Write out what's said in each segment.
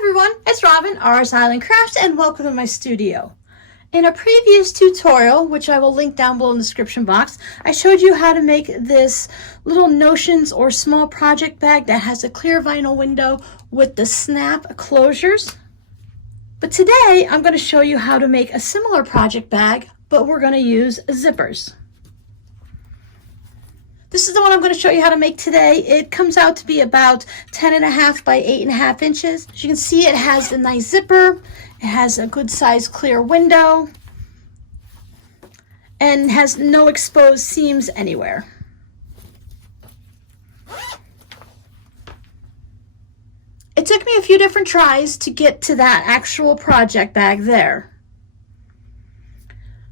everyone, it's Robin, RS Island Crafts, and welcome to my studio. In a previous tutorial, which I will link down below in the description box, I showed you how to make this little notions or small project bag that has a clear vinyl window with the snap closures. But today I'm going to show you how to make a similar project bag, but we're going to use zippers. This is the one I'm going to show you how to make today. It comes out to be about 10.5 by 8.5 inches. As you can see, it has a nice zipper. It has a good size clear window and has no exposed seams anywhere. It took me a few different tries to get to that actual project bag there.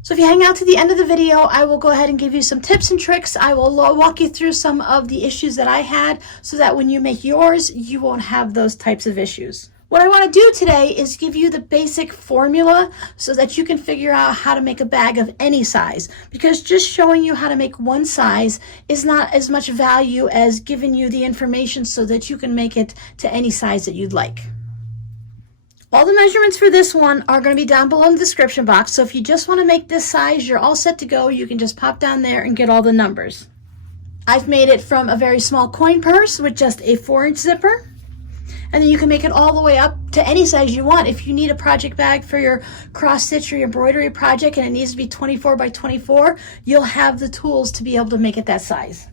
So if you hang out to the end of the video, I will go ahead and give you some tips and tricks. I will walk you through some of the issues that I had so that when you make yours, you won't have those types of issues. What I want to do today is give you the basic formula so that you can figure out how to make a bag of any size, because just showing you how to make one size is not as much value as giving you the information so that you can make it to any size that you'd like. All the measurements for this one are going to be down below in the description box, so if you just want to make this size, you're all set to go. You can just pop down there and get all the numbers. I've made it from a very small coin purse with just a 4-inch zipper, and then you can make it all the way up to any size you want. If you need a project bag for your cross stitch or your embroidery project and it needs to be 24 by 24, you'll have the tools to be able to make it that size.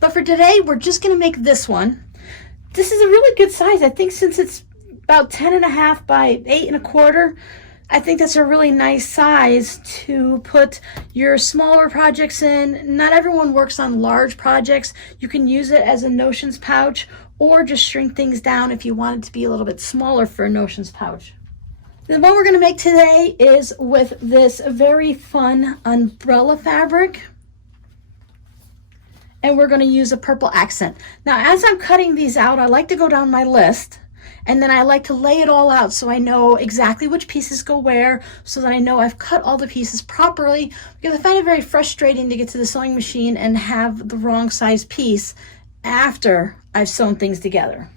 But for today, we're just going to make this one. This is a really good size. I think since it's about 10.5 by 8.25. I think that's a really nice size to put your smaller projects in. Not everyone works on large projects. You can use it as a notions pouch or just shrink things down if you want it to be a little bit smaller for a notions pouch. The one we're going to make today is with this very fun umbrella fabric. And we're going to use a purple accent. Now, as I'm cutting these out, I like to go down my list. And then I like to lay it all out so I know exactly which pieces go where, so that I know I've cut all the pieces properly, because I find it very frustrating to get to the sewing machine and have the wrong size piece after I've sewn things together.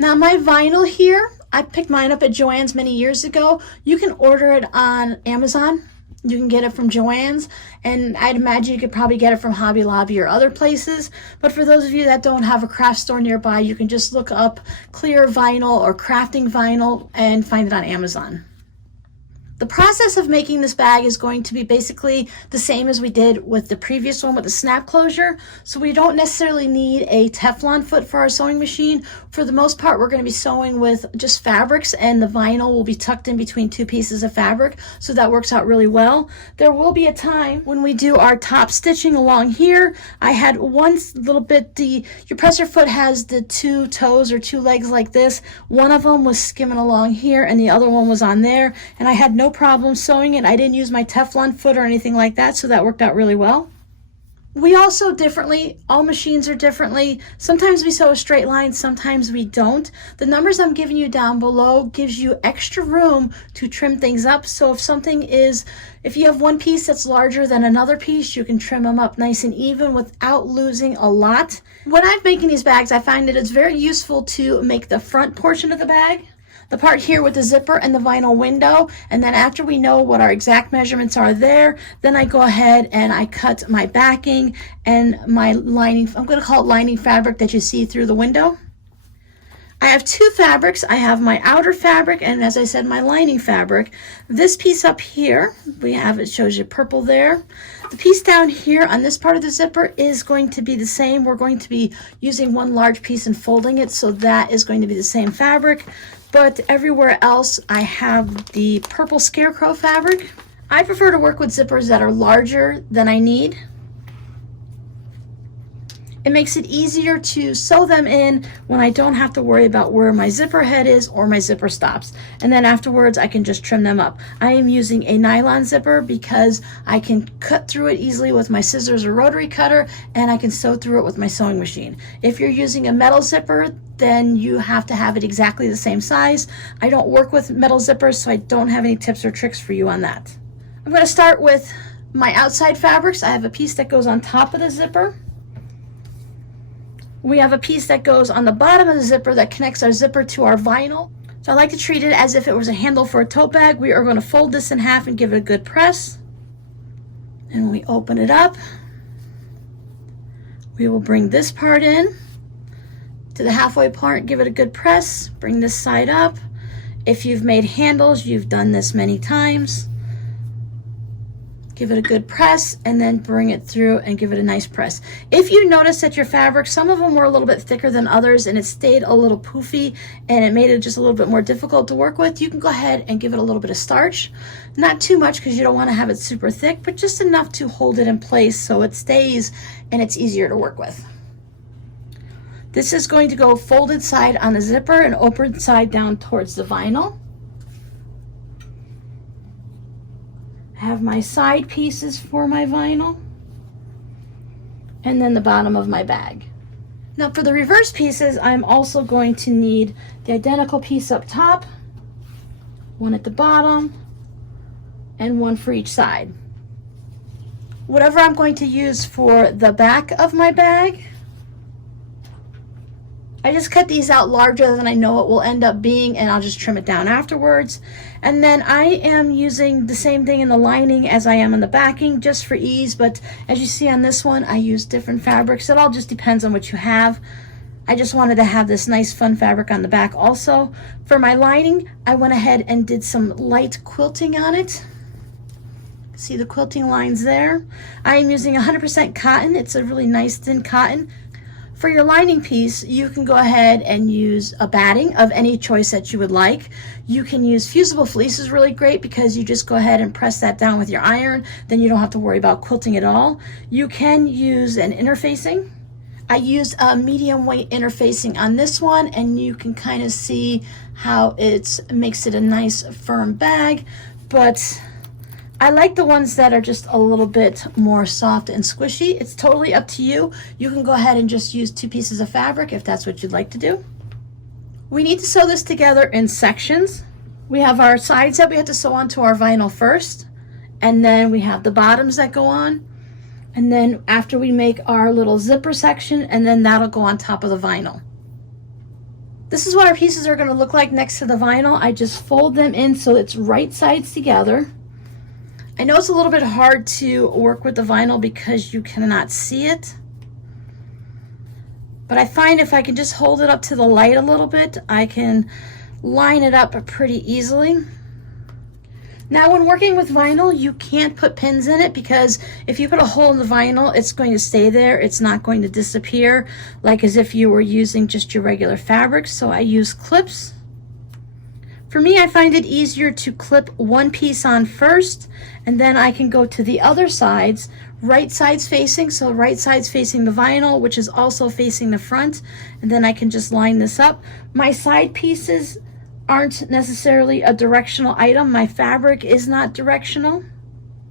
Now my vinyl here, I picked mine up at Joann's many years ago. You can order it on Amazon. You can get it from Joann's, and I'd imagine you could probably get it from Hobby Lobby or other places. But for those of you that don't have a craft store nearby, you can just look up clear vinyl or crafting vinyl and find it on Amazon. The process of making this bag is going to be basically the same as we did with the previous one with the snap closure. So we don't necessarily need a Teflon foot for our sewing machine. For the most part, we're going to be sewing with just fabrics, and the vinyl will be tucked in between two pieces of fabric. So that works out really well. There will be a time when we do our top stitching along here. I had one little bit, your presser foot has the two toes or two legs like this. One of them was skimming along here and the other one was on there, and I had no problem sewing it. I didn't use my Teflon foot or anything like that, so that worked out really well. We all sew differently. All machines are differently. Sometimes we sew a straight line, sometimes we don't. The numbers I'm giving you down below gives you extra room to trim things up. So if you have one piece that's larger than another piece, you can trim them up nice and even without losing a lot. When I'm making these bags, I find that it's very useful to make the front portion of the bag, the part here with the zipper and the vinyl window, and then after we know what our exact measurements are there, then I go ahead and I cut my backing and my lining. I'm going to call it lining fabric that you see through the window. I have two fabrics. I have my outer fabric and, as I said, my lining fabric. This piece up here, it shows you purple there. The piece down here on this part of the zipper is going to be the same. We're going to be using one large piece and folding it, so that is going to be the same fabric. But everywhere else, I have the purple scarecrow fabric. I prefer to work with zippers that are larger than I need. It makes it easier to sew them in when I don't have to worry about where my zipper head is or my zipper stops. And then afterwards, I can just trim them up. I am using a nylon zipper because I can cut through it easily with my scissors or rotary cutter, and I can sew through it with my sewing machine. If you're using a metal zipper, then you have to have it exactly the same size. I don't work with metal zippers, so I don't have any tips or tricks for you on that. I'm going to start with my outside fabrics. I have a piece that goes on top of the zipper. We have a piece that goes on the bottom of the zipper that connects our zipper to our vinyl. So I like to treat it as if it was a handle for a tote bag. We are going to fold this in half and give it a good press. And when we open it up, we will bring this part in to the halfway part, give it a good press, bring this side up. If you've made handles, you've done this many times. Give it a good press and then bring it through and give it a nice press. If you notice that your fabric, some of them were a little bit thicker than others and it stayed a little poofy and it made it just a little bit more difficult to work with, you can go ahead and give it a little bit of starch. Not too much because you don't want to have it super thick, but just enough to hold it in place so it stays and it's easier to work with. This is going to go folded side on the zipper and open side down towards the vinyl. I have my side pieces for my vinyl and then the bottom of my bag. Now for the reverse pieces, I'm also going to need the identical piece up top, one at the bottom, and one for each side. Whatever I'm going to use for the back of my bag, I just cut these out larger than I know it will end up being, and I'll just trim it down afterwards. And then I am using the same thing in the lining as I am in the backing, just for ease, but as you see on this one, I use different fabrics. It all just depends on what you have. I just wanted to have this nice fun fabric on the back also. For my lining, I went ahead and did some light quilting on it. See the quilting lines there? I am using 100% cotton. It's a really nice thin cotton. For your lining piece, you can go ahead and use a batting of any choice that you would like. You can use fusible fleece, is really great because you just go ahead and press that down with your iron, then you don't have to worry about quilting at all. You can use an interfacing. I used a medium weight interfacing on this one, and you can kind of see how it makes it a nice firm bag, but I like the ones that are just a little bit more soft and squishy. It's totally up to you. You can go ahead and just use 2 pieces of fabric if that's what you'd like to do. We need to sew this together in sections. We have our sides that we have to sew onto our vinyl first, and then we have the bottoms that go on, and then after we make our little zipper section, and then that'll go on top of the vinyl. This is what our pieces are going to look like next to the vinyl. I just fold them in so it's right sides together. I know it's a little bit hard to work with the vinyl because you cannot see it, but I find if I can just hold it up to the light a little bit, I can line it up pretty easily. Now when working with vinyl, you can't put pins in it because if you put a hole in the vinyl, it's going to stay there. It's not going to disappear like as if you were using just your regular fabric. So I use clips. For me, I find it easier to clip one piece on first, and then I can go to the other sides, right sides facing, so right sides facing the vinyl, which is also facing the front, and then I can just line this up. My side pieces aren't necessarily a directional item. My fabric is not directional.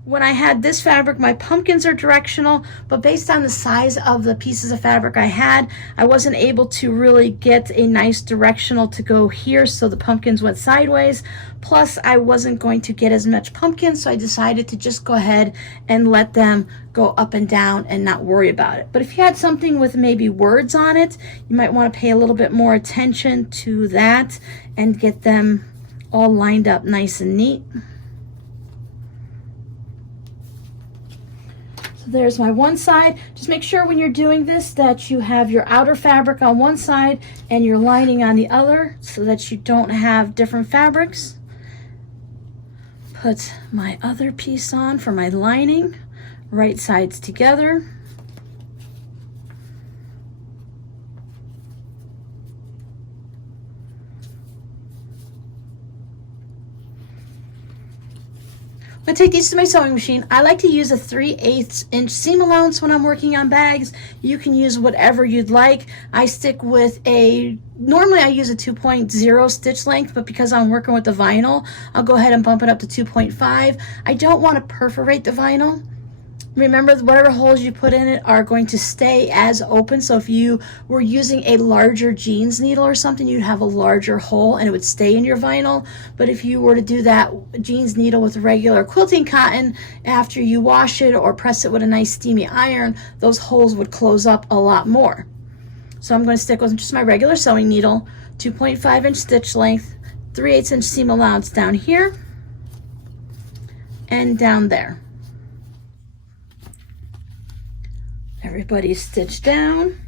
When I had this fabric, my pumpkins are directional, but based on the size of the pieces of fabric I had, I wasn't able to really get a nice directional to go here, so the pumpkins went sideways. Plus, I wasn't going to get as much pumpkin, so I decided to just go ahead and let them go up and down and not worry about it. But if you had something with maybe words on it, you might want to pay a little bit more attention to that and get them all lined up nice and neat. There's my one side. Just make sure when you're doing this that you have your outer fabric on one side and your lining on the other so that you don't have different fabrics. Put my other piece on for my lining, right sides together. I'm gonna take these to my sewing machine. I like to use a 3/8 inch seam allowance when I'm working on bags. You can use whatever you'd like. I stick with normally I use a 2.0 stitch length, but because I'm working with the vinyl, I'll go ahead and bump it up to 2.5. I don't want to perforate the vinyl. Remember, whatever holes you put in it are going to stay as open. So if you were using a larger jeans needle or something, you'd have a larger hole and it would stay in your vinyl. But if you were to do that jeans needle with regular quilting cotton, after you wash it or press it with a nice steamy iron, those holes would close up a lot more. So I'm going to stick with just my regular sewing needle, 2.5 inch stitch length, 3/8 inch seam allowance down here and down there. Everybody's stitched down.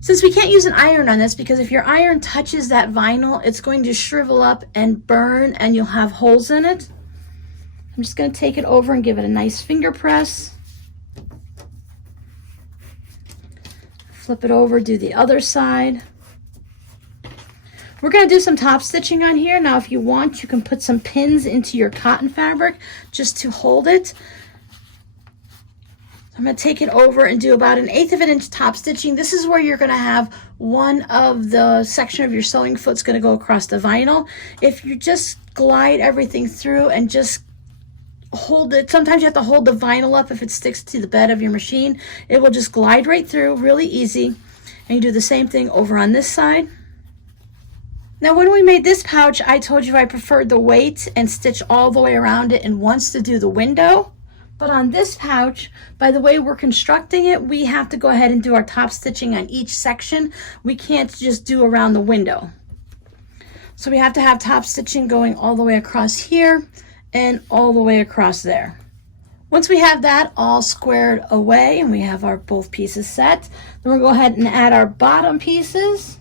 Since we can't use an iron on this, because if your iron touches that vinyl, it's going to shrivel up and burn and you'll have holes in it. I'm just going to take it over and give it a nice finger press. Flip it over, do the other side. We're going to do some top stitching on here. Now, if you want, you can put some pins into your cotton fabric just to hold it. I'm going to take it over and do about 1/8 of an inch top stitching. This is where you're going to have one of the section of your sewing foot's going to go across the vinyl. If you just glide everything through and just hold it, sometimes you have to hold the vinyl up if it sticks to the bed of your machine. It will just glide right through, really easy. And you do the same thing over on this side. Now, when we made this pouch, I told you I preferred the weight and stitch all the way around it and once to do the window. But on this pouch, by the way we're constructing it, we have to go ahead and do our top stitching on each section. We can't just do around the window. So we have to have top stitching going all the way across here and all the way across there. Once we have that all squared away and we have our both pieces set, then we'll go ahead and add our bottom pieces.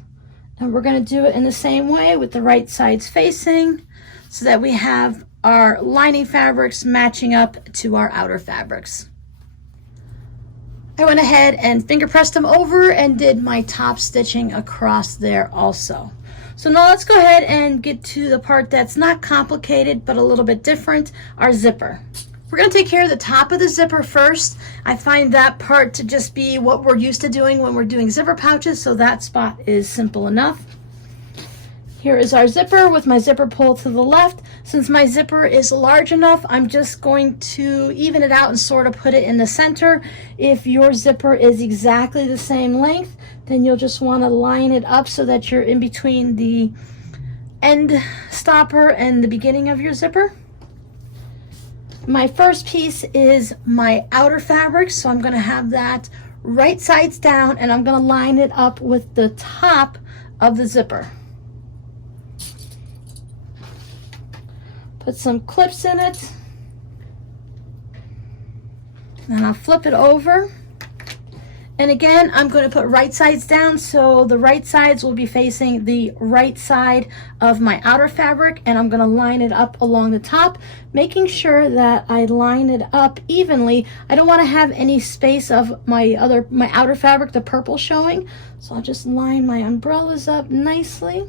And we're going to do it in the same way with the right sides facing so that we have our lining fabrics matching up to our outer fabrics. I went ahead and finger pressed them over and did my top stitching across there also. So now let's go ahead and get to the part that's not complicated but a little bit different, our zipper. We're going to take care of the top of the zipper first. I find that part to just be what we're used to doing when we're doing zipper pouches, so that spot is simple enough. Here is our zipper with my zipper pull to the left. Since my zipper is large enough, I'm just going to even it out and sort of put it in the center. If your zipper is exactly the same length, then you'll just want to line it up so that you're in between the end stopper and the beginning of your zipper. My first piece is my outer fabric, so I'm going to have that right sides down and I'm going to line it up with the top of the zipper. Put some clips in it, and I'll flip it over. And again, I'm going to put right sides down, so the right sides will be facing the right side of my outer fabric, and I'm going to line it up along the top, making sure that I line it up evenly. I don't want to have any space of my outer fabric, the purple, showing, so I'll just line my umbrellas up nicely.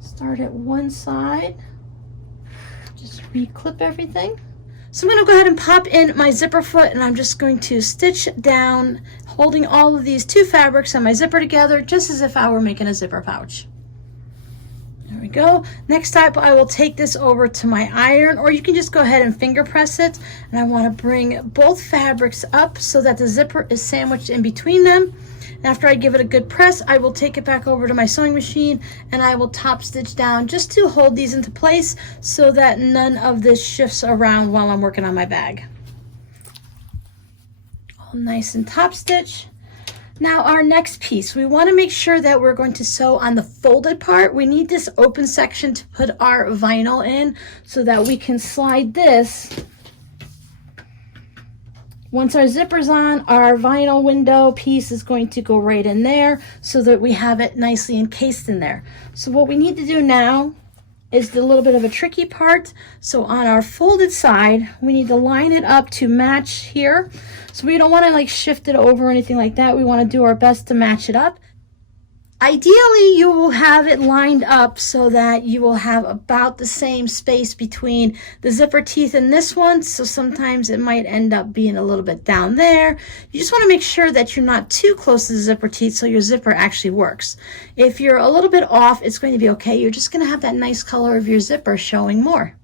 Start at one side, just re-clip everything. So I'm going to go ahead and pop in my zipper foot and I'm just going to stitch down, holding all of these two fabrics on my zipper together, just as if I were making a zipper pouch. There we go. Next up, I will take this over to my iron, or you can just go ahead and finger press it. And I want to bring both fabrics up so that the zipper is sandwiched in between them. After I give it a good press, I will take it back over to my sewing machine and I will top stitch down just to hold these into place so that none of this shifts around while I'm working on my bag. All nice and top stitch. Now our next piece, we want to make sure that we're going to sew on the folded part. We need this open section to put our vinyl in so that we can slide this. Once our zipper's on, our vinyl window piece is going to go right in there so that we have it nicely encased in there. So what we need to do now is the little bit of a tricky part. So on our folded side, we need to line it up to match here. So we don't want to like shift it over or anything like that. We want to do our best to match it up. Ideally, you will have it lined up so that you will have about the same space between the zipper teeth and this one. So sometimes it might end up being a little bit down there. You just want to make sure that you're not too close to the zipper teeth so your zipper actually works. If you're a little bit off, it's going to be okay. You're just going to have that nice color of your zipper showing more.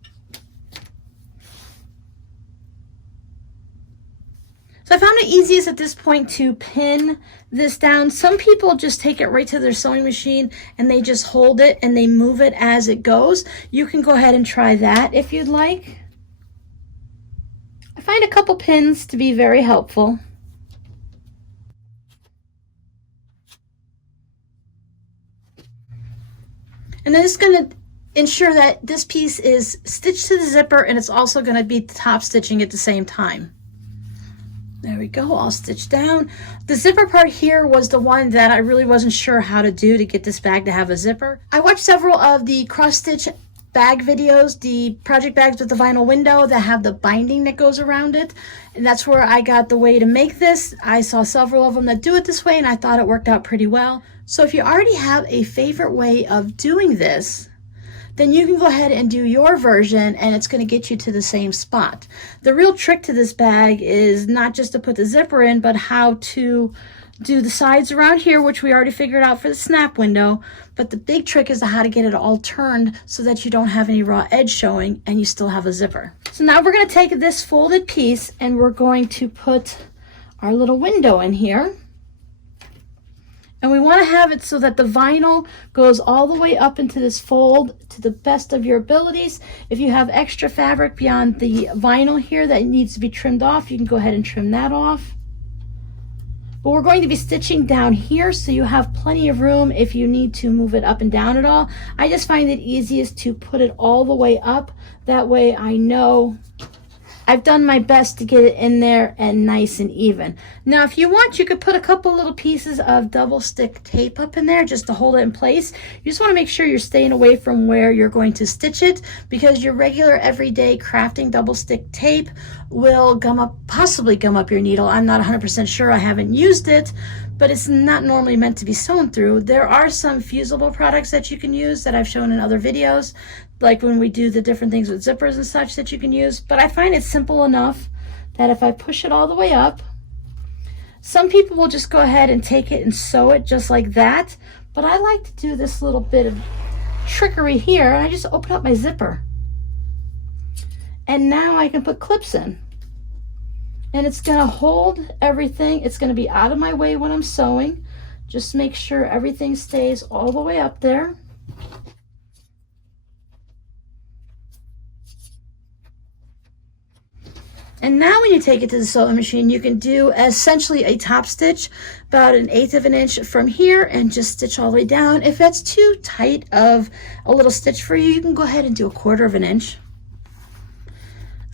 So I found it easiest at this point to pin this down. Some people just take it right to their sewing machine and they just hold it and they move it as it goes. You can go ahead and try that if you'd like. I find a couple pins to be very helpful. And then it's going to ensure that this piece is stitched to the zipper, and it's also going to be top stitching at the same time. There we go, all stitched down. The zipper part here was the one that I really wasn't sure how to do to get this bag to have a zipper. I watched several of the cross stitch bag videos, the project bags with the vinyl window that have the binding that goes around it. And that's where I got the way to make this. I saw several of them that do it this way, and I thought it worked out pretty well. So if you already have a favorite way of doing this, then you can go ahead and do your version, and it's going to get you to the same spot. The real trick to this bag is not just to put the zipper in, but how to do the sides around here, which we already figured out for the snap window. But the big trick is how to get it all turned so that you don't have any raw edge showing and you still have a zipper. So now we're going to take this folded piece and we're going to put our little window in here. And we want to have it so that the vinyl goes all the way up into this fold to the best of your abilities. If you have extra fabric beyond the vinyl here that needs to be trimmed off, you can go ahead and trim that off. But we're going to be stitching down here, so you have plenty of room if you need to move it up and down at all. I just find it easiest to put it all the way up. That way I know I've done my best to get it in there and nice and even. Now, if you want, you could put a couple little pieces of double stick tape up in there just to hold it in place. You just want to make sure you're staying away from where you're going to stitch it, because your regular everyday crafting double stick tape will possibly gum up your needle. I'm not 100% sure, I haven't used it, but it's not normally meant to be sewn through. There are some fusible products that you can use that I've shown in other videos, like when we do the different things with zippers and such that you can use. But I find it simple enough that if I push it all the way up, some people will just go ahead and take it and sew it just like that. But I like to do this little bit of trickery here. I just open up my zipper. And now I can put clips in. And it's gonna hold everything. It's gonna be out of my way when I'm sewing. Just make sure everything stays all the way up there. And now when you take it to the sewing machine, you can do essentially a top stitch about 1/8 of an inch from here and just stitch all the way down. If that's too tight of a little stitch for you, you can go ahead and do 1/4 of an inch.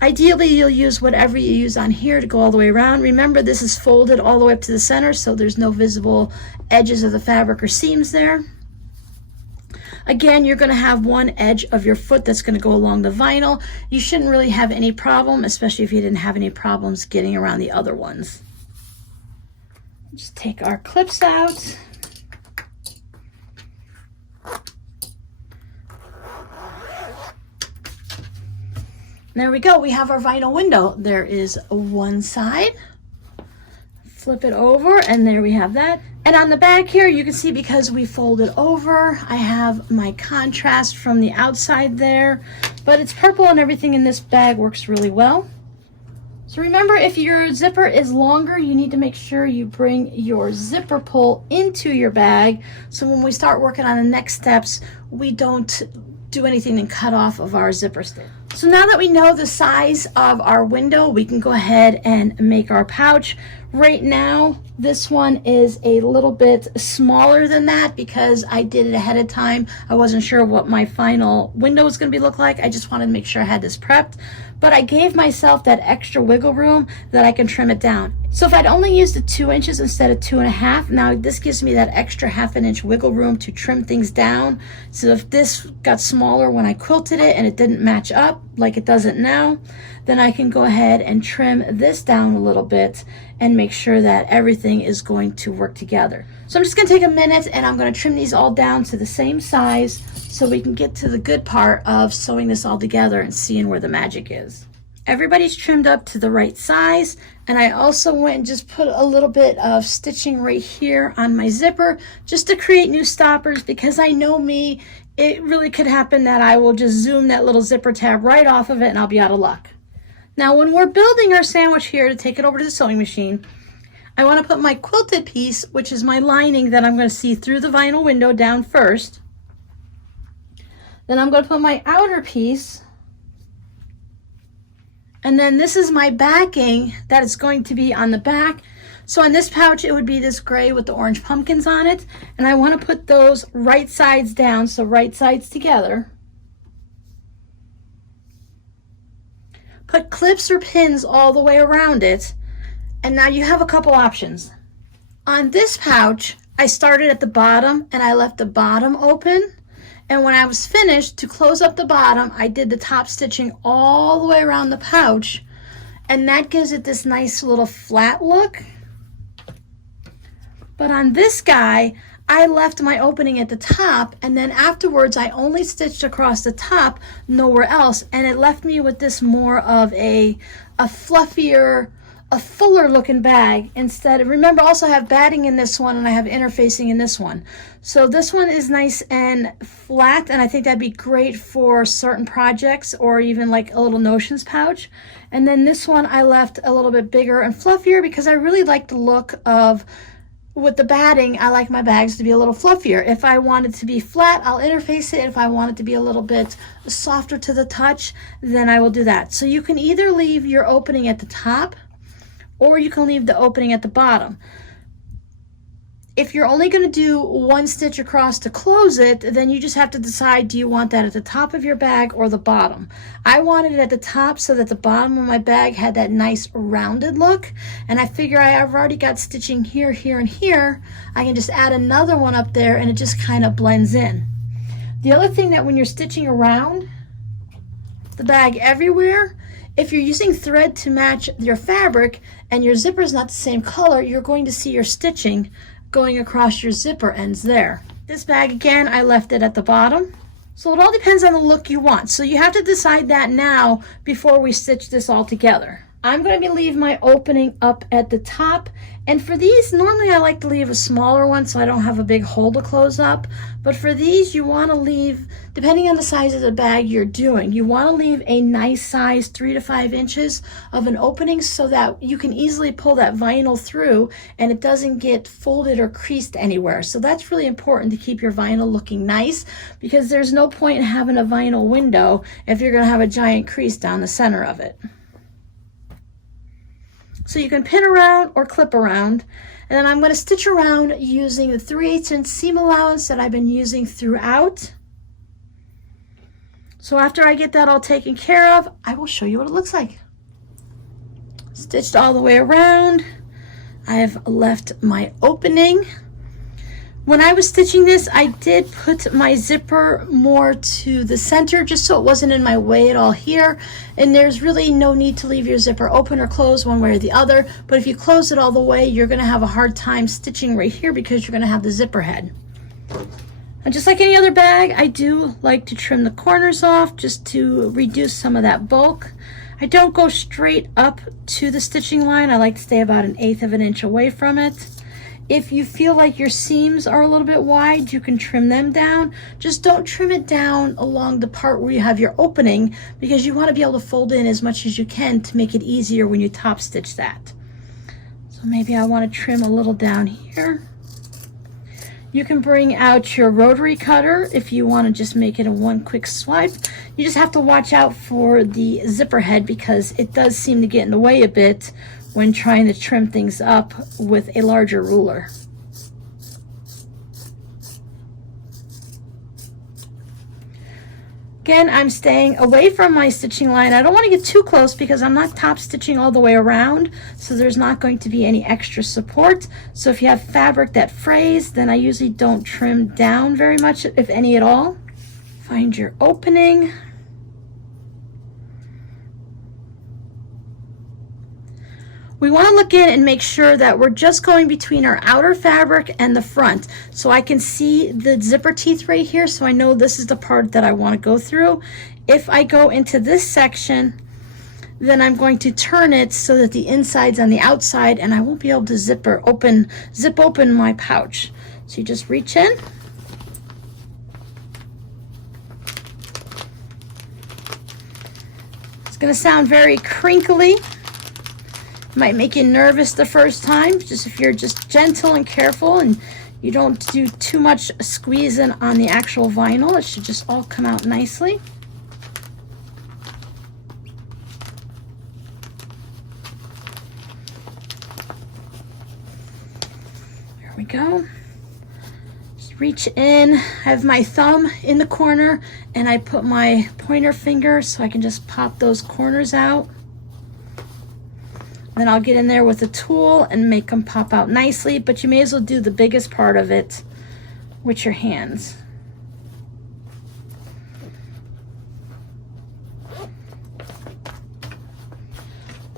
Ideally, you'll use whatever you use on here to go all the way around. Remember, this is folded all the way up to the center, so there's no visible edges of the fabric or seams there. Again, you're going to have one edge of your foot that's going to go along the vinyl. You shouldn't really have any problem, especially if you didn't have any problems getting around the other ones. Just take our clips out. There we go. We have our vinyl window. There is one side. Flip it over, and there we have that. And on the back here, you can see because we folded over, I have my contrast from the outside there, but it's purple and everything in this bag works really well. So remember, if your zipper is longer, you need to make sure you bring your zipper pull into your bag, so when we start working on the next steps, we don't do anything and cut off of our zipper stitch. So now that we know the size of our window, we can go ahead and make our pouch. Right now, this one is a little bit smaller than that because I did it ahead of time. I wasn't sure what my final window was going to look like. I just wanted to make sure I had this prepped. But I gave myself that extra wiggle room that I can trim it down. So if I'd only used the 2 inches instead of 2.5, now this gives me that extra 1/2 inch wiggle room to trim things down. So if this got smaller when I quilted it and it didn't match up like it doesn't now, then I can go ahead and trim this down a little bit and make sure that everything is going to work together. So I'm just going to take a minute and I'm going to trim these all down to the same size so we can get to the good part of sewing this all together and seeing where the magic is. Everybody's trimmed up to the right size, and I also went and just put a little bit of stitching right here on my zipper just to create new stoppers, because I know me, it really could happen that I will just zoom that little zipper tab right off of it and I'll be out of luck. Now when we're building our sandwich here to take it over to the sewing machine, I want to put my quilted piece, which is my lining that I'm going to see through the vinyl window, down first. Then I'm going to put my outer piece, and then this is my backing that is going to be on the back. So in this pouch, it would be this gray with the orange pumpkins on it. And I want to put those right sides down, so right sides together. Put clips or pins all the way around it. And now you have a couple options. On this pouch, I started at the bottom and I left the bottom open. And when I was finished, to close up the bottom, I did the top stitching all the way around the pouch. And that gives it this nice little flat look. But on this guy, I left my opening at the top, and then afterwards I only stitched across the top, nowhere else, and it left me with this more of a fluffier, a fuller looking bag instead of, remember, also I have batting in this one and I have interfacing in this one. So this one is nice and flat, and I think that'd be great for certain projects or even like a little notions pouch. And then this one I left a little bit bigger and fluffier because I really like the look of, with the batting, I like my bags to be a little fluffier. If I want it to be flat, I'll interface it. If I want it to be a little bit softer to the touch, then I will do that. So you can either leave your opening at the top or you can leave the opening at the bottom. If you're only going to do one stitch across to close it, then you just have to decide, do you want that at the top of your bag or the bottom? I wanted it at the top so that the bottom of my bag had that nice rounded look, and I figure I've already got stitching here, here, and here. I can just add another one up there and it just kind of blends in. The other thing, that when you're stitching around the bag everywhere, if you're using thread to match your fabric and your zipper is not the same color, you're going to see your stitching going across your zipper ends there. This bag, again, I left it at the bottom. So it all depends on the look you want. So you have to decide that now before we stitch this all together. I'm going to leave my opening up at the top, and for these normally I like to leave a smaller one so I don't have a big hole to close up, but for these you want to leave, depending on the size of the bag you're doing, you want to leave a nice size 3 to 5 inches of an opening so that you can easily pull that vinyl through and it doesn't get folded or creased anywhere. So that's really important to keep your vinyl looking nice, because there's no point in having a vinyl window if you're going to have a giant crease down the center of it. So you can pin around or clip around, and then I'm going to stitch around using the 3/8 inch seam allowance that I've been using throughout. So after I get that all taken care of, I will show you what it looks like. Stitched all the way around. I have left my opening. When I was stitching this, I did put my zipper more to the center just so it wasn't in my way at all here. And there's really no need to leave your zipper open or closed one way or the other. But if you close it all the way, you're going to have a hard time stitching right here because you're going to have the zipper head. And just like any other bag, I do like to trim the corners off just to reduce some of that bulk. I don't go straight up to the stitching line. I like to stay about 1/8 of an inch away from it. If you feel like your seams are a little bit wide, you can trim them down. Just don't trim it down along the part where you have your opening, because you want to be able to fold in as much as you can to make it easier when you top stitch that. So maybe I want to trim a little down here. You can bring out your rotary cutter if you want to just make it a one quick swipe. You just have to watch out for the zipper head because it does seem to get in the way a bit when trying to trim things up with a larger ruler. Again, I'm staying away from my stitching line. I don't want to get too close because I'm not top stitching all the way around, so there's not going to be any extra support. So if you have fabric that frays, then I usually don't trim down very much, if any at all. Find your opening. We want to look in and make sure that we're just going between our outer fabric and the front. So I can see the zipper teeth right here, so I know this is the part that I want to go through. If I go into this section, then I'm going to turn it so that the inside's on the outside and I won't be able to zip open my pouch. So you just reach in. It's going to sound very crinkly. Might make you nervous the first time. Just if you're just gentle and careful and you don't do too much squeezing on the actual vinyl, it should just all come out nicely. There we go. Just reach in. I have my thumb in the corner and I put my pointer finger so I can just pop those corners out. Then I'll get in there with a tool and make them pop out nicely, but you may as well do the biggest part of it with your hands.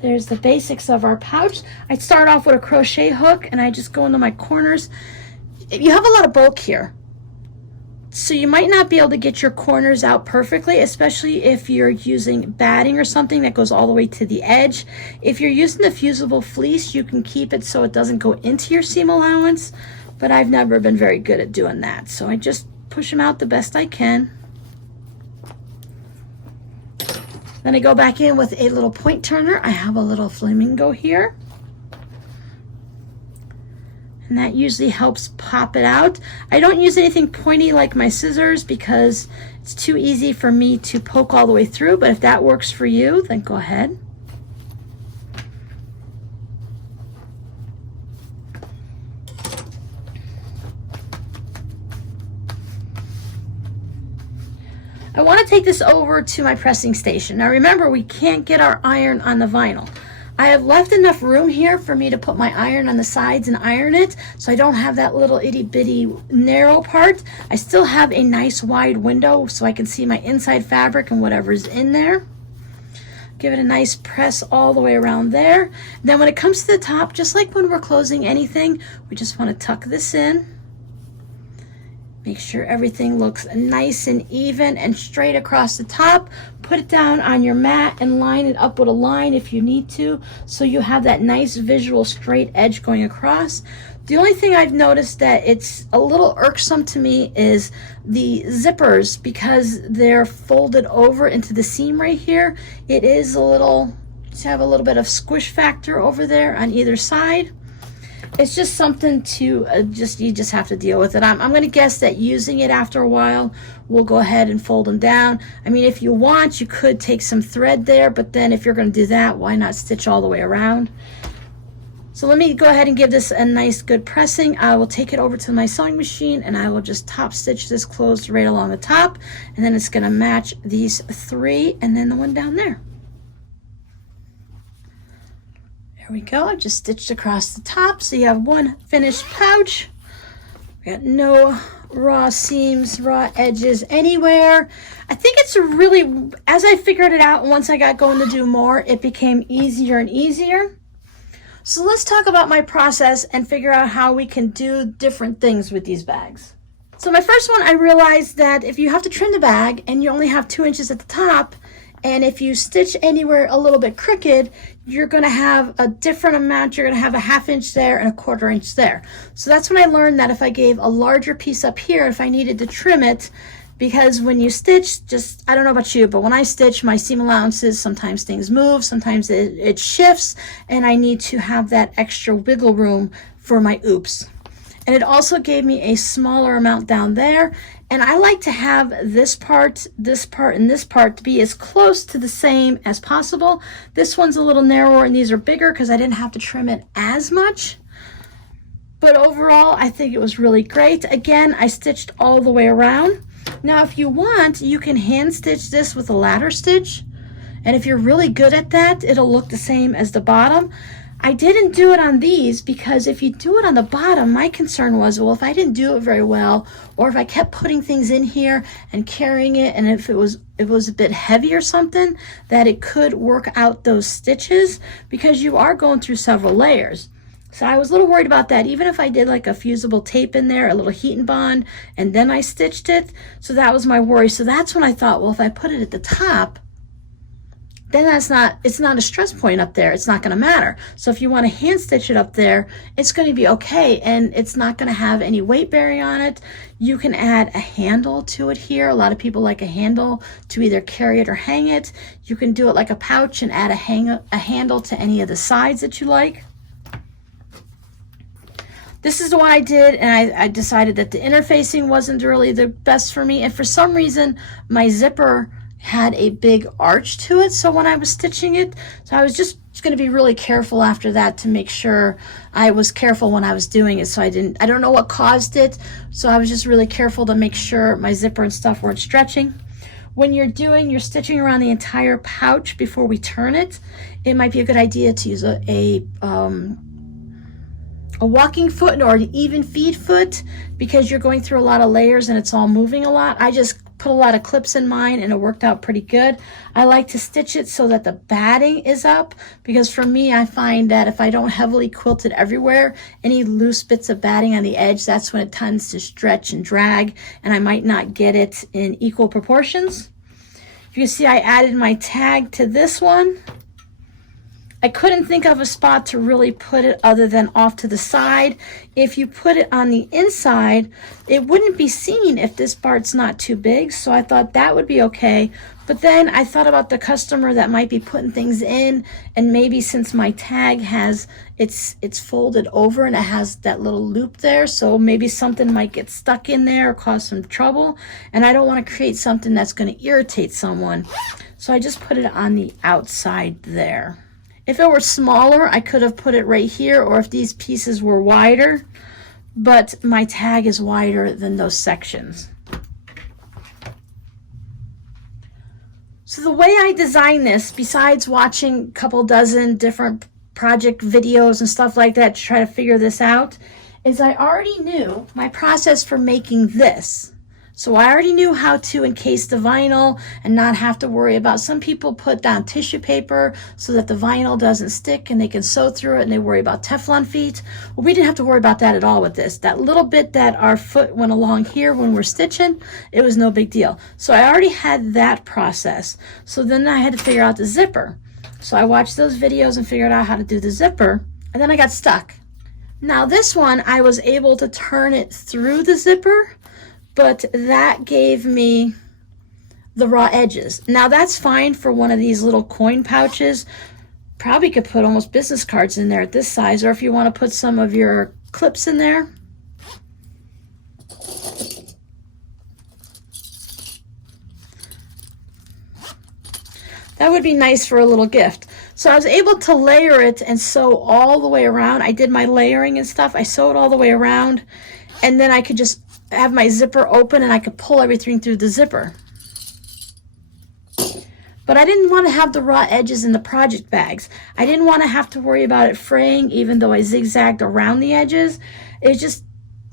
There's the basics of our pouch. I start off with a crochet hook and I just go into my corners. You have a lot of bulk here, so you might not be able to get your corners out perfectly, especially if you're using batting or something that goes all the way to the edge. If you're using the fusible fleece, you can keep it so it doesn't go into your seam allowance, but I've never been very good at doing that, so I just push them out the best I can. Then I go back in with a little point turner. I have a little flamingo here, and that usually helps pop it out. I don't use anything pointy like my scissors because it's too easy for me to poke all the way through, but if that works for you, then go ahead. I want to take this over to my pressing station. Now remember, we can't get our iron on the vinyl. I have left enough room here for me to put my iron on the sides and iron it, so I don't have that little itty bitty narrow part. I still have a nice wide window so I can see my inside fabric and whatever's in there. Give it a nice press all the way around there. Then when it comes to the top, just like when we're closing anything, we just want to tuck this in. Make sure everything looks nice and even and straight across the top. Put it down on your mat and line it up with a line if you need to, so you have that nice visual straight edge going across. The only thing I've noticed that it's a little irksome to me is the zippers, because they're folded over into the seam right here. It is a little, just have a little bit of squish factor over there on either side. It's just something to you just have to deal with it. I'm going to guess that using it after a while, we'll go ahead and fold them down. I mean, if you want, you could take some thread there, but then if you're going to do that, why not stitch all the way around? So let me go ahead and give this a nice good pressing. I will take it over to my sewing machine and I will just top stitch this closed right along the top, and then it's going to match these three and then the one down there. There we go. I just stitched across the top, so you have one finished pouch. We got no raw seams, raw edges anywhere. I think it's a really, as I figured it out, once I got going to do more, it became easier and easier. So let's talk about my process and figure out how we can do different things with these bags. So my first one, I realized that if you have to trim the bag and you only have 2 inches at the top, and if you stitch anywhere a little bit crooked, you're going to have a different amount. You're going to have a 1/2 inch there and a 1/4 inch there. So that's when I learned that if I gave a larger piece up here, if I needed to trim it, because when you stitch, just, I don't know about you, but when I stitch my seam allowances, sometimes things move, sometimes it shifts, and I need to have that extra wiggle room for my oops. And it also gave me a smaller amount down there. And I like to have this part, and this part to be as close to the same as possible. This one's a little narrower and these are bigger because I didn't have to trim it as much. But overall, I think it was really great. Again, I stitched all the way around. Now, if you want, you can hand stitch this with a ladder stitch. And if you're really good at that, it'll look the same as the bottom. I didn't do it on these because if you do it on the bottom, my concern was, well, if I didn't do it very well, or if I kept putting things in here and carrying it, and if it was a bit heavy or something, that it could work out those stitches because you are going through several layers. So I was a little worried about that, even if I did like a fusible tape in there, a little heat and bond, and then I stitched it. So that was my worry. So that's when I thought, well, if I put it at the top, then it's not a stress point up there. It's not going to matter. So if you want to hand stitch it up there, it's going to be okay, and it's not going to have any weight bearing on it. You can add a handle to it here. A lot of people like a handle to either carry it or hang it. You can do it like a pouch and add a handle to any of the sides that you like. This is the one I did, and I decided that the interfacing wasn't really the best for me, and for some reason my zipper had a big arch to it, so when I was stitching it, so I was just was going to be really careful after that to make sure I was careful when I was doing it. So I don't know what caused it. So I was just really careful to make sure my zipper and stuff weren't stretching. When you're doing your stitching around the entire pouch before we turn it, it might be a good idea to use a walking foot or an even feed foot, because you're going through a lot of layers and it's all moving a lot. I just put a lot of clips in mine and it worked out pretty good. I like to stitch it so that the batting is up, because for me, I find that if I don't heavily quilt it everywhere, any loose bits of batting on the edge, that's when it tends to stretch and drag, and I might not get it in equal proportions. You can see I added my tag to this one. I couldn't think of a spot to really put it other than off to the side. If you put it on the inside, it wouldn't be seen if this part's not too big, so I thought that would be okay. But then I thought about the customer that might be putting things in, and maybe since my tag has, it's folded over and it has that little loop there, so maybe something might get stuck in there or cause some trouble, and I don't want to create something that's going to irritate someone. So I just put it on the outside there. If it were smaller, I could have put it right here, or if these pieces were wider, but my tag is wider than those sections. So the way I designed this, besides watching a couple dozen different project videos and stuff like that to try to figure this out, is I already knew my process for making this. So I already knew how to encase the vinyl and not have to worry about, some people put down tissue paper so that the vinyl doesn't stick and they can sew through it, and they worry about Teflon feet. Well, we didn't have to worry about that at all with this. That little bit that our foot went along here when we're stitching, it was no big deal. So I already had that process. So then I had to figure out the zipper. So I watched those videos and figured out how to do the zipper, and then I got stuck. Now this one, I was able to turn it through the zipper, but that gave me the raw edges. Now that's fine for one of these little coin pouches. Probably could put almost business cards in there at this size, or if you want to put some of your clips in there. That would be nice for a little gift. So I was able to layer it and sew all the way around. I did my layering and stuff. I sewed all the way around, and then I could just have my zipper open and I could pull everything through the zipper. But I didn't want to have the raw edges in the project bags. I didn't want to have to worry about it fraying, even though I zigzagged around the edges. It just,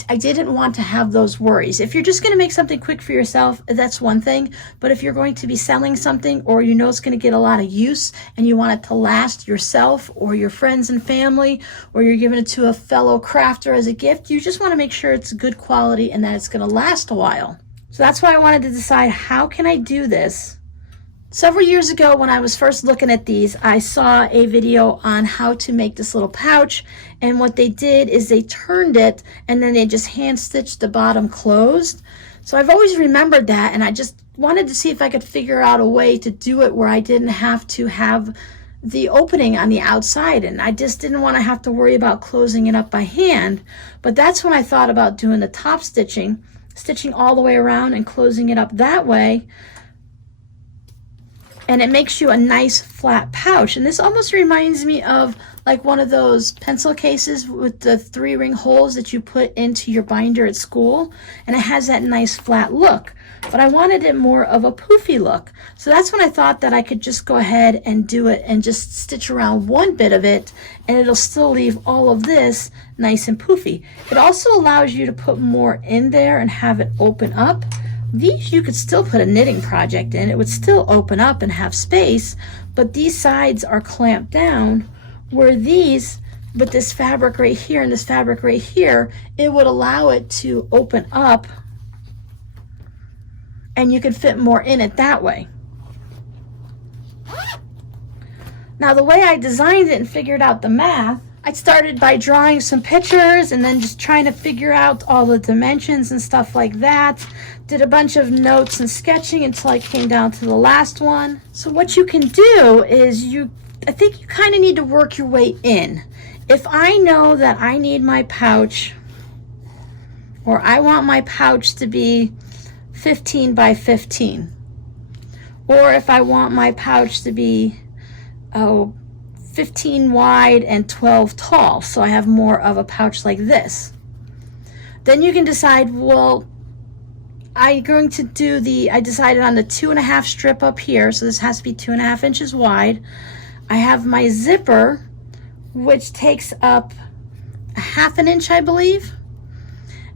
I didn't want to have those worries. If you're just going to make something quick for yourself, that's one thing. But if you're going to be selling something, or you know it's going to get a lot of use and you want it to last yourself or your friends and family, or you're giving it to a fellow crafter as a gift, you just want to make sure it's good quality and that it's going to last a while. So that's why I wanted to decide, how can I do this? Several years ago, when I was first looking at these, I saw a video on how to make this little pouch, and what they did is they turned it and then they just hand stitched the bottom closed. So I've always remembered that, and I just wanted to see if I could figure out a way to do it where I didn't have to have the opening on the outside, and I just didn't want to have to worry about closing it up by hand. But that's when I thought about doing the top stitching all the way around and closing it up that way. And it makes you a nice flat pouch. And this almost reminds me of like one of those pencil cases with the 3-ring holes that you put into your binder at school. And it has that nice flat look. But I wanted it more of a poofy look. So that's when I thought that I could just go ahead and do it and just stitch around one bit of it, and it'll still leave all of this nice and poofy. It also allows you to put more in there and have it open up. These you could still put a knitting project in. It would still open up and have space, but these sides are clamped down, where these, with this fabric right here and this fabric right here, it would allow it to open up and you could fit more in it that way. Now the way I designed it and figured out the math, I started by drawing some pictures and then just trying to figure out all the dimensions and stuff like that. Did a bunch of notes and sketching until I came down to the last one. So what you can do is I think you kind of need to work your way in. If I know that I need my pouch, or I want my pouch to be 15 by 15, or if I want my pouch to be 15 wide and 12 tall, so I have more of a pouch like this. Then you can decide, well, I decided on the 2.5 strip up here, so this has to be 2.5 inches wide. I have my zipper, which takes up 1/2 inch, I believe.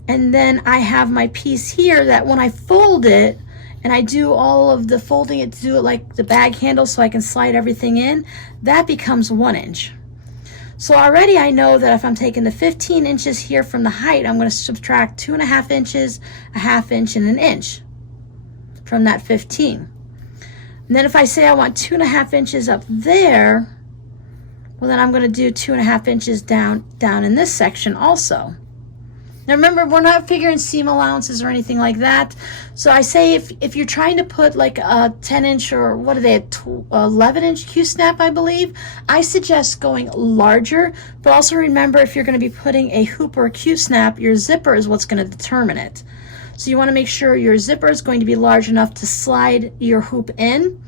And then I have my piece here that when I fold it, and I do all of the folding it to do it like the bag handle so I can slide everything in, that becomes 1 inch. So already I know that if I'm taking the 15 inches here from the height, I'm going to subtract 2.5 inches, 1/2 inch, and 1 inch from that 15. And then if I say I want 2.5 inches up there, well, then I'm going to do 2.5 inches down in this section also. Now remember, we're not figuring seam allowances or anything like that. So I say if you're trying to put like a 10 inch or what are they, 11 inch Q-snap, I believe, I suggest going larger. But also remember, if you're going to be putting a hoop or a Q-snap, your zipper is what's going to determine it. So you want to make sure your zipper is going to be large enough to slide your hoop in.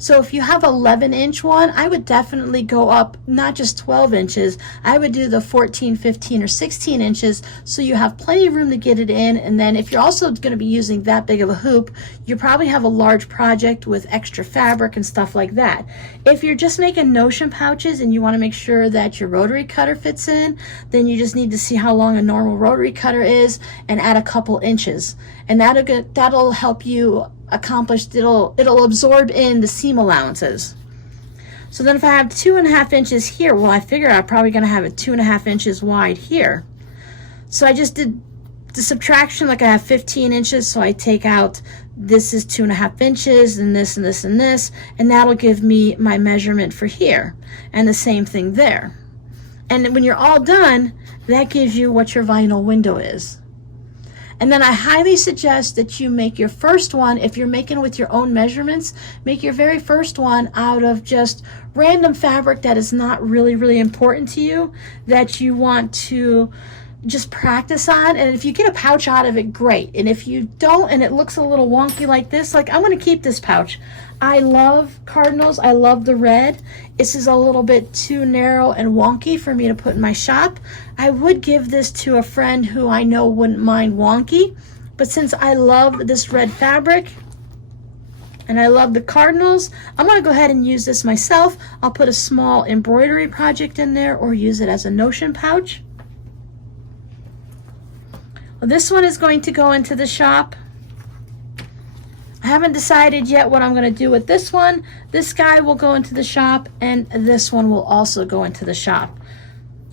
So if you have 11 inch one, I would definitely go up not just 12 inches, I would do the 14, 15, or 16 inches so you have plenty of room to get it in. And then if you're also going to be using that big of a hoop, you probably have a large project with extra fabric and stuff like that. If you're just making notion pouches and you want to make sure that your rotary cutter fits in, then you just need to see how long a normal rotary cutter is and add a couple inches. And that'll help you accomplish, it'll absorb in the seam allowances. So then if I have 2.5 inches here, well, I figure I'm probably going to have it 2.5 inches wide here. So I just did the subtraction, like I have 15 inches, so I take out, this is 2.5 inches, and this, and this, and this, and that'll give me my measurement for here. And the same thing there. And when you're all done, that gives you what your vinyl window is. And then I highly suggest that you make your first one, if you're making with your own measurements, make your very first one out of just random fabric that is not really, really important to you, that you want to just practice on. And if you get a pouch out of it, great. And if you don't, and it looks a little wonky like this, like I'm going to keep this pouch. I love cardinals. I love the red. This is a little bit too narrow and wonky for me to put in my shop. I would give this to a friend who I know wouldn't mind wonky, but since I love this red fabric and I love the cardinals, I'm going to go ahead and use this myself. I'll put a small embroidery project in there or use it as a notion pouch. Well, this one is going to go into the shop. I haven't decided yet what I'm going to do with this one. This guy will go into the shop, and this one will also go into the shop.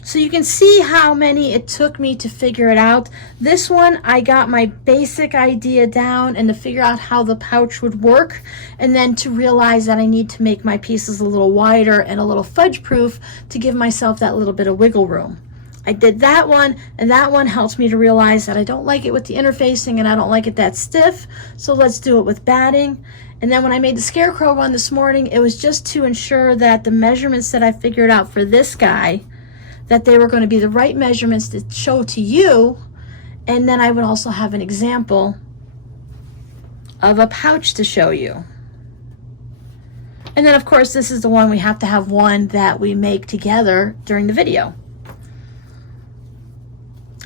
So you can see how many it took me to figure it out. This one, I got my basic idea down and to figure out how the pouch would work, and then to realize that I need to make my pieces a little wider and a little fudge proof to give myself that little bit of wiggle room. I did that one, and that one helped me to realize that I don't like it with the interfacing and I don't like it that stiff, so let's do it with batting. And then when I made the scarecrow one this morning, it was just to ensure that the measurements that I figured out for this guy, that they were going to be the right measurements to show to you, and then I would also have an example of a pouch to show you. And then of course this is the one we have to have one that we make together during the video.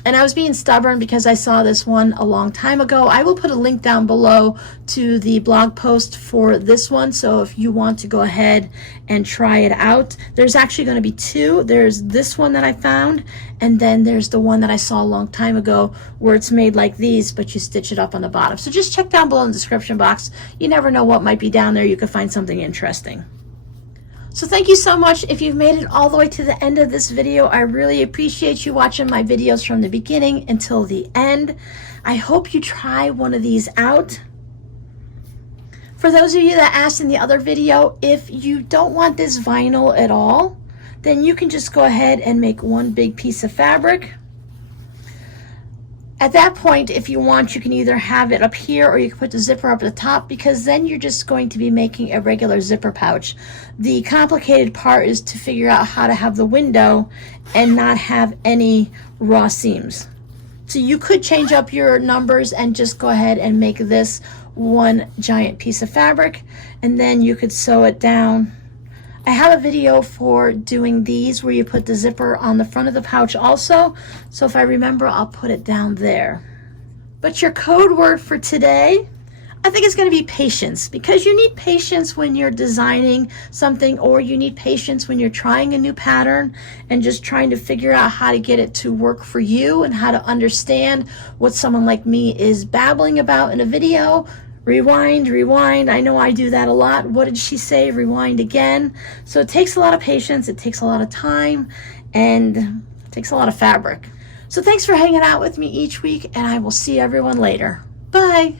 And I was being stubborn because I saw this one a long time ago. I will put a link down below to the blog post for this one. So if you want to go ahead and try it out, there's actually going to be two. There's this one that I found, and then there's the one that I saw a long time ago where it's made like these, but you stitch it up on the bottom. So just check down below in the description box. You never know what might be down there. You could find something interesting. So thank you so much if you've made it all the way to the end of this video. I really appreciate you watching my videos from the beginning until the end. I hope you try one of these out. For those of you that asked in the other video, if you don't want this vinyl at all, then you can just go ahead and make one big piece of fabric. At that point, if you want, you can either have it up here or you can put the zipper up at the top, because then you're just going to be making a regular zipper pouch. The complicated part is to figure out how to have the window and not have any raw seams. So you could change up your numbers and just go ahead and make this one giant piece of fabric, and then you could sew it down. I have a video for doing these where you put the zipper on the front of the pouch also. So if I remember, I'll put it down there. But your code word for today, I think it's going to be patience, because you need patience when you're designing something, or you need patience when you're trying a new pattern and just trying to figure out how to get it to work for you and how to understand what someone like me is babbling about in a video. Rewind, rewind. I know I do that a lot. What did she say? Rewind again. So it takes a lot of patience, it takes a lot of time, and it takes a lot of fabric. So thanks for hanging out with me each week, and I will see everyone later. Bye.